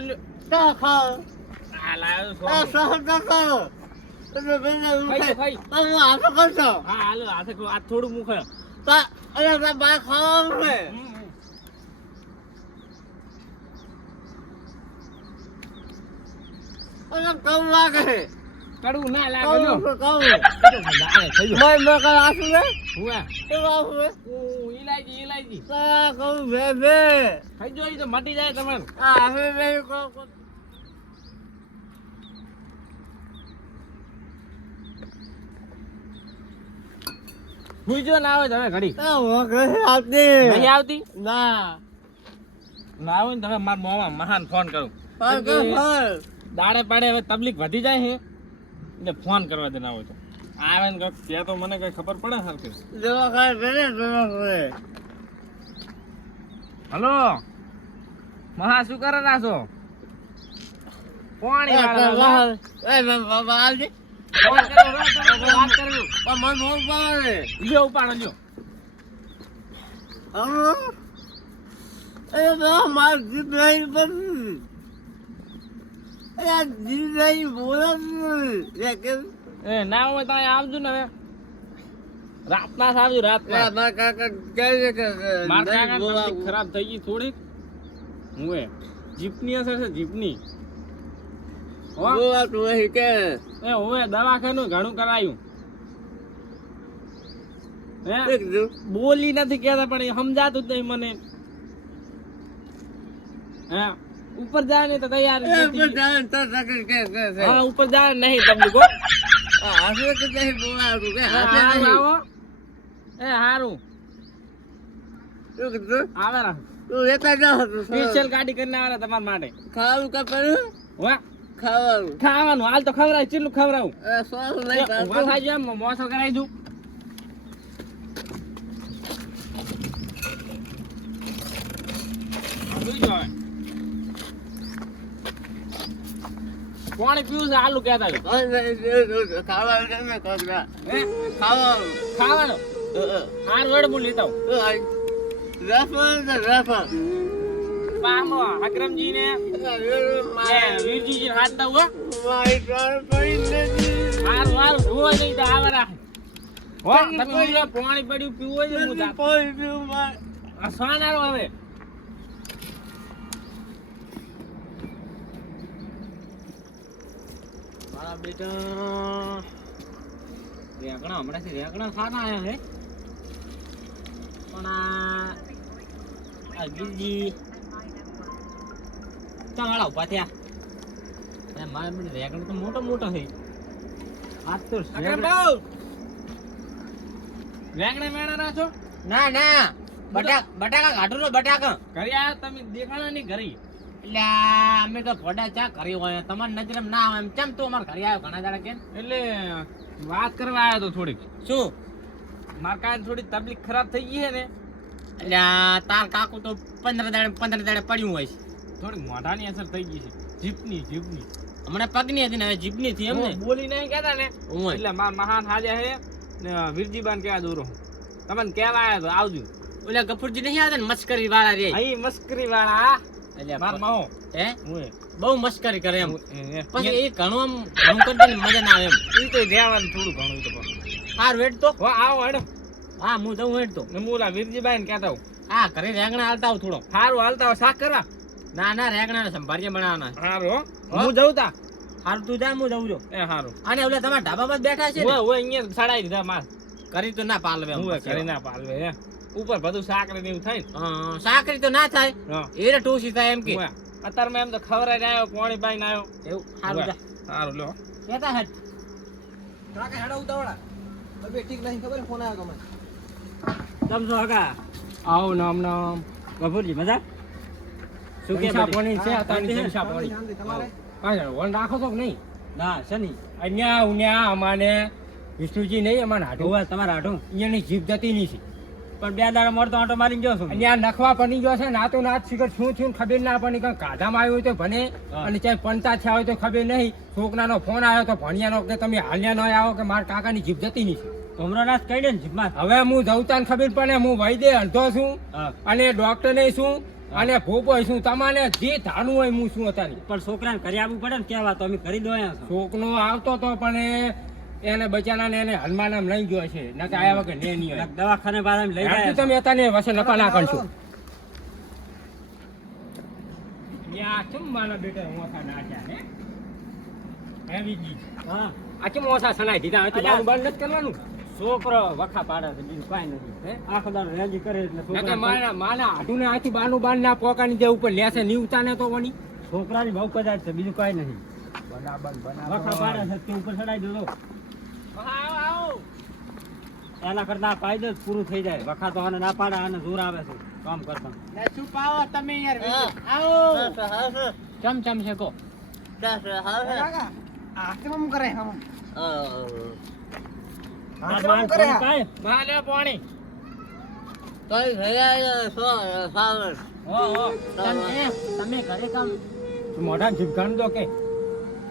લ્યો. તા ખાવ આ લાયો છો આ સહ તો ખાવ તમે બેને ખાઈ ઉઠાઈ લો, ખાઈ. તમે આખો કરશો હા હાલો હાથે કો- આ થોડું મુખે તા અરે તા બા ખાવાનું છે અને કમ લાગે કડવું ના લાગે લ્યો. કમ કમ લાગે, થઈ ગયું. મેં મેં કઈ આસુ ને ઓએ. તો આસુ ને ઓ, ઈલાયચી, ઈલાયચી. તા કમ બે બે ખાઈ જો ઈ તો મટી જાય તમારું આ હવે બે કો કો ભૂજો ના આવે તો હવે ઘડી તા હું ઘરે આવતી નહીં આવતી ના ના આવે ને તો હવે મારા મોમાં મહાન ફોન કરું પણ કે ફળ દાડે પાડે હવે તબલીક વધી જાય છે એટલે ફોન કરવા દેના હોય તો. આવે ને કંઈક ત્યાં તો મને કઈ ખબર પડે સરખી. દવાખાને કરે દવાખાને હલો? મહા શું કરે રાસો પાણી વાળા એ બાબા આવજે ફોન વાત કરું પણ મન બહુ પાવે લ્યો ઉપાડો લ્યો. એ બા માર જીભ નહીં એ આ જીભ નહીં બોલે કે એ ના હોય તો આવજો ને હવે. રાતના આવજો રાતના. મારા કાકા કહે છે કે મારા નહીં કાકા બોલાવું. તબલીક ખરાબ થઈ ગઈ થોડીક. હું એ જીપની અસર છે જીપની. દવાખાનું ઘણું કરાયું. હે? બોલી નથી કેતા પણ સમજાતું જ નહીં મને. હે? ઉપર જાય ને તો તૈયાર એ નથી. તો સકર કે કે હા ઉપર જાય નહીં તમને કો હાસે કે નહીં બોલાતું કે હાસે આવો. એ હારું. તું કીધું? આવે રાખ તું લેતા જાવ સ્પેશિયલ ગાડી કરીને આવે તમારા માટે. ખાવાનું કા પડ્યું? વાહ. ખાવાનું. ખાવાનું. હાલ તો ખવડાય ચેટલું ખવડાવું. સોસ એમ મોસો કરાવી દઉં. પાણી પીવું છે આલુ કહેતા. ખાવાનું. હાર વડ હું લેતા. પામો ને વીરજી હાથ દઉં. હારું હારું ધોવાય નહીં તો પાણી પડ્યું પીવું હોય ને હું સોનારો હવે. મારા બેટા. હમણાંથી સારા આયા હે પણ આ ગીરજી ચાંગડા ઊભા થયા. અને મારા બેટા રેગણો તો મોટો મોટો છે. આ તો મેણા ના છો? ના ના. બટાકા બટાકા કાઢો બટાકા. ઘરે આયા તમે દેખાણા નહીં ઘરે. એટલે અમે તો ભોડા ચા કરી હોય તમારી નજર ના આવે એમ. કેમ તું અમારા ઘરે આવ્યો ઘણા દાડા કેમ? એટલે વાત કરવા આવ્યો તો થોડીક. શું? મારા કાંઈ થોડી તબલીક ખરાબ થઈ ગઈ છે ને. એટલે તાર કાકુ તો પંદર દાડે પંદર દાડે પડ્યું હોય છે. થોડીક મોઢાની અસર થઈ ગઈ છે. જીપની જીપની હમણાં પગની હતી ને હવે જીપની થી એમ ને? બોલી નહીં કહેતા ને. એટલે મારા મહાન હાજા છે ને વીરજીબાન કહેવા દોરો તમને કેવા આવ્યો તો આવજો. ઓલા ગફુરજી નહીં આવતા ને મસ્કરી વાળા રે? અહીં મસ્કરી વાળા બહુ મસ્કરી કરે એમ. પછી એ ઘણું આમ ઘણું કરી ને મજા ના આવે એમ. તો રહેવાનું થોડું ઘણું તો હાર વેટ તો. આવો હેડો. હા હું જઉં વેટ તો. ને હું ઓલા વીરજીબાઈને કહેતા હા ઘરે રેંગણા હાલતા આવું થોડો. સારું હાલતા હોય શાક કરવા. ના ના રેંગણા ને સંભાળીએ બનાવવાના સારું હો. જઉં તા. હારું તું જા હું જઉં છું. એ સારું અને ઓલા તમારા ઢાબા માં બેઠા છે ને? હું હું અહીંયા સડાઈ દીધા માર કરી તો ના પાલવે હું કરી ના પાલવે હે. ઉપર બધું સાકરી ને એવું થાય સાકરી તો ના થાય. હા. એને ટોસી થાય એમ કે. અત્યારમાં એમ તો ખવરાઈ ને આવ્યો પોણી પાઈ ને આવ્યો. એવું? સારું. સારું લો કેતા હેડ કાકા હેડા ઉતાવળા. હવે ઠીક નહીં ખબર ફોન આવ્યો ગમે તમ છો હકા આવો નામ નામ. ગભુરજી મજા? શું કે પોણી છે શાંતિ પૈસા પોણી. તમારે? કાંઈ વન રાખો તો નહીં? ના શની અહીંયા ઉન્યા અમાને વિષ્ણુજી નહીં અમાને હાટું. તમારે હાટું. અહીંયાની જીભ જતી નહીં છે. પણ બે દાડા મળતો આટો મારી ગયો છું. અહીંયા નખવા પડી ગયો છે નાતો નાત શીખર શું થયું ખબર ના પડી કંઈ કાધામાં આવ્યું તો ભણે. અને ચાહે પંતા થયા હોય તો ખબર નહીં. છોકરાનો ફોન આવ્યો તો ભણિયાનો કે તમે હાલ્યા ન આવો કે મારા કાકાની જીભ જતી નહીં છે. ભમરો નાશ કહી દે ને જીભમાં. હવે હું જવતા ને ખબર પડે હું વૈદે અડધો છું. અને ડોક્ટર ને છું અને ભોપો છું તમારે જે ધાનું હોય હું શું હતા પણ છોકરાને કરી આપવું પડે ને કેવા તો અમે કરી દો છોકરો આવતો તો પણ એ- એને બચારાને એને હનુમાન આમ લઈ ગયો છે. નકર આયા વગર ને નહીં હોય દવાખાને બારામ લઈ ગયા તમે હતા ને વસે નકા ના કરશો. યા બેટા હા. આ સનાઈ દીધા. બંધ નથી કરવાનું? છોકરો વખા પાડે છે બીજું કાંઈ નથી. હે? આખો દાડો રેંજી કરે એટલે મારા માના આઢું ને આથી બાનું બાન ના પોકાની જે ઉપર લેસે ની ઉતાને તો વણી છોકરાની બહુ કદાચ છે બીજું કાંઈ નથી બરાબર વખા પાડે છે તે ઉપર ચડાઈ દો એના કરતા આ જ પૂરું થઈ જાય. વખા તો આને ના પાડે આને જોર આવે છે. કામ કરતા. ને છુપાવો તમે યાર આવો. ચમ ચમ છે કો કાકા આ કેમ આક્રમ કરે આમ. આ આ કેમ માલ આમ કરે. હો. તમે તમે ઘરે કામ મોઢા જીભકાણ દો કે?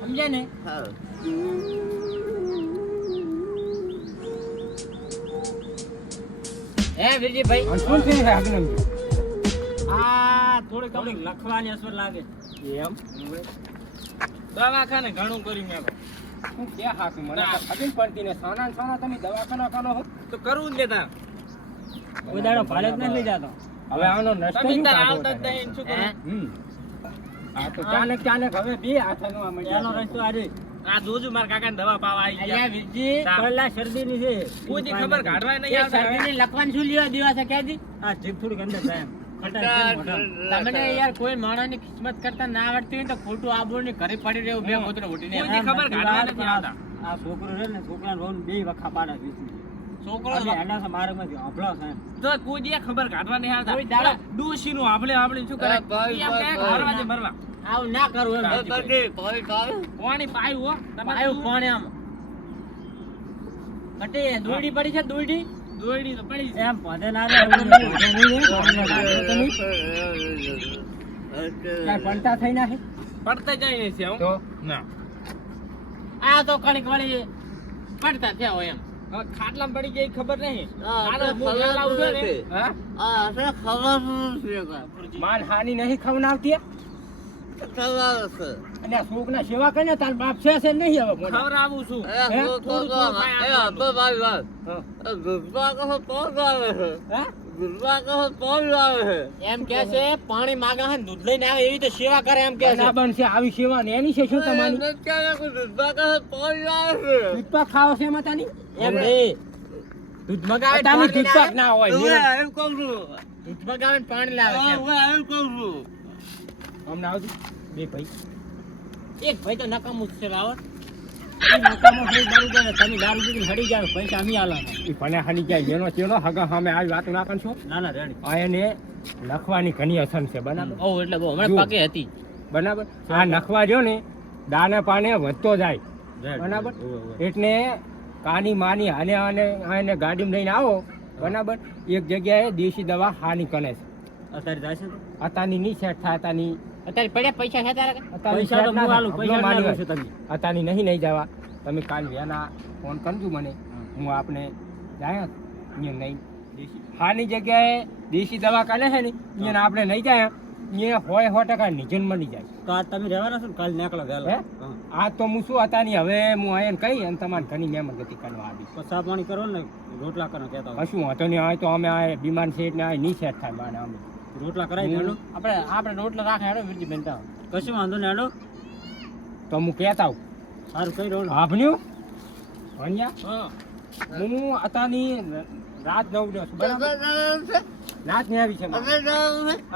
સમજે ને? હે. વીરજીભાઈ અને શું આગળ આ થોડીક થોડીક લખવાની અસર લાગે. એમ? દવાખાને ઘણું કર્યું મેં હું ક્યાં હાકું મને? ખબર પડતી ને સાના સાના તમે દવાખાના કરો હો. તો કરવું જ લેતા કોઈ દાડો ભાડે જ નથી લઈ જતો હવે આનો નષ્ટ શું હે? આ તો હવે બે હાથનો આ મળ્યા રસ્તો આજે આ જોજો મારા કાકા દવા પાવા આવી ગયા. પહેલા છે ખબર કાઢવા નહીં લખવાનું શું લેવા દેવા છે આ જીભ ને. તમને યાર કોઈ માણસની કિસ્મત કરતા ના આવડતી હોય તો ખોટું આબોની ઘરે પડી રહ્યું બે કૂતરો ઉઠીને કોઈની ખબર કાઢવા નથી આવતા. આ છોકરો છે ને છોકરાને વહુને બેય વખા પાડા. છોકરો છે એમ. કોઈ ખબર કાઢવા નહીં આવતા કોઈ દાડા. ડોશી નું આપણે આપણે શું કરે ભાઈ, ભાઈ, કે ભાઈ. મરવા દે, મરવા આવું ના કરું એમ. પાણી પાયું હો? તમે કોણ એમ? કટે દોરડી પડી છે દોરડી? દોયડી તો પડી છે. એમ પોતે ના પલટા થઈ નાખે? પડતા જાય છે તો? ના. આ તો કણક વળી પડતા થયા હોય એમ. ખાટલા ખાટલામાં પડી ગઈ ખબર નહીં. ખબર? માન હાની નહીં ખવડાવતી. સેવા કરીને તાર બાપ છે છે નહીં હવે ખવડાવું છું. હે? હા? એમ કે છે પાણી માગે છે દૂધ લઈને આવે એવી તો સેવા કરે એમ કે છે. છે આવી સેવા ને એની છે શું તમારી? દૂધપાક ખાવો છે એમાં તાની? એમ નહીં. દૂધ મગાવે ને હોય નિરંતર. દૂધ મગાવે પાણી લાવે છે એમ. હમણાં આવજો. બે ભાઈ. એક ભાઈ તો નકામું છે એને લખવાની ઘણી અસર છે બરાબર? ઓ એટલે બહુ. હમણાં જુઓ. હતી. બરાબર? આ નખવા જો ને દાને પાને વધતો જાય. બરાબર. એટલે કાની માની અને અને એને ગાડીમાં લઈને આવો. બરાબર? એક જગ્યાએ દેશી દવા હાની કરે છે. અત્યારે જાય છે? તો? નહીં સેટ થાય અતાની અત્યારે પડ્યા પૈસા છે તારે? પૈસા તો હું. આલું, પૈસા ના. છો તમે. અતાની નહીં નહીં જવા. તમે કાલ વહેલા ફોન કરજો મને. હું આપને જાય અહીંયા નહીં. હાની જગ્યાએ દેશી દવા કાલે છે ને અહીંયા આપણે નહીં જાય. અહીંયા હોય સો ટકા નિજન મળી જાય. તો આ તમે રહેવાના છો ને? કાલ નીકળો? વહેલા. આ તો હું શું હતા ની હવે હું આયન કહી અને તમારે ઘણી મહેમત ગતિ કરવા આવી તો પાણી કરો ને રોટલા કરો કહેતા. કશું વાંધો નહીં આવે તો અમે આ બીમાર છે એટલે આ નહીં સેટ થાય મારે અમે. રોટલા કરાવી દેજો આપણે આપણે રોટલા રાખે હેડો વીરજી બનતા કશું વાંધો નહીં હેડો. તો હું કહેતા આવું. સારું કઈ રહો આભન્યું ભણ્યા? હું. અત્યારની રાત નવ દસ બરાબર? રાત ને આવી છે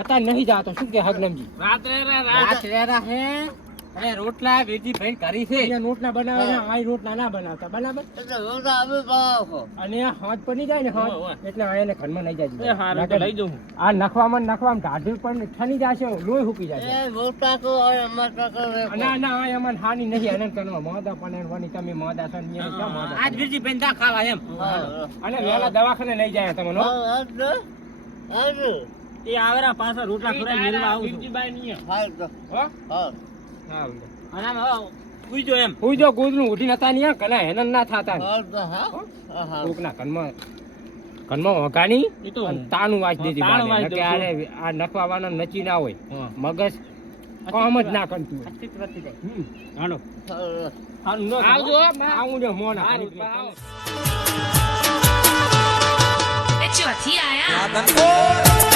અતા નહીં જાતો શું કે હગનમજી? રાત રે રાત. રે હે. અને રોટલા વેજી ભાઈ કરી છે. અહીંયા રોટલા બનાવે ને આ રોટલા ના બનાવતા બરાબર? અને આ હાથ પડી જાય ને હાથ. એટલે આ એને ઘરમાં નહીં જાય એ હારું તો લઈ જઉં આ નખવામાં નખવામાં ઢાઢું પણ ઠની જશે લોહી હુકી જશે. ના ના આ એમાં હાની નહીં એને કરવા મોદા પણ વાની તમે મોદા છો ને મોદા આજ વેજી ભાઈ દા ખાવા એમ અને વેલા દવાખાને લઈ જાય તમે નો? એ આવરા પાછા રોટલા ખવડાવી મેલવા આવું છું. હા? હા. અને આમ હવે ઉઈજો એમ. હું ગોદનું ઉઠી નતા નહીં કના હેનન ના થાતા કોકના કનમાં તાનું વાંચ દેતી દઉં આને આ નખવા વાળા નચી ના હોય. મગજ કોમ જ ના કરતું. હાલો. આવજો, આવું મોન ચોથી આયા.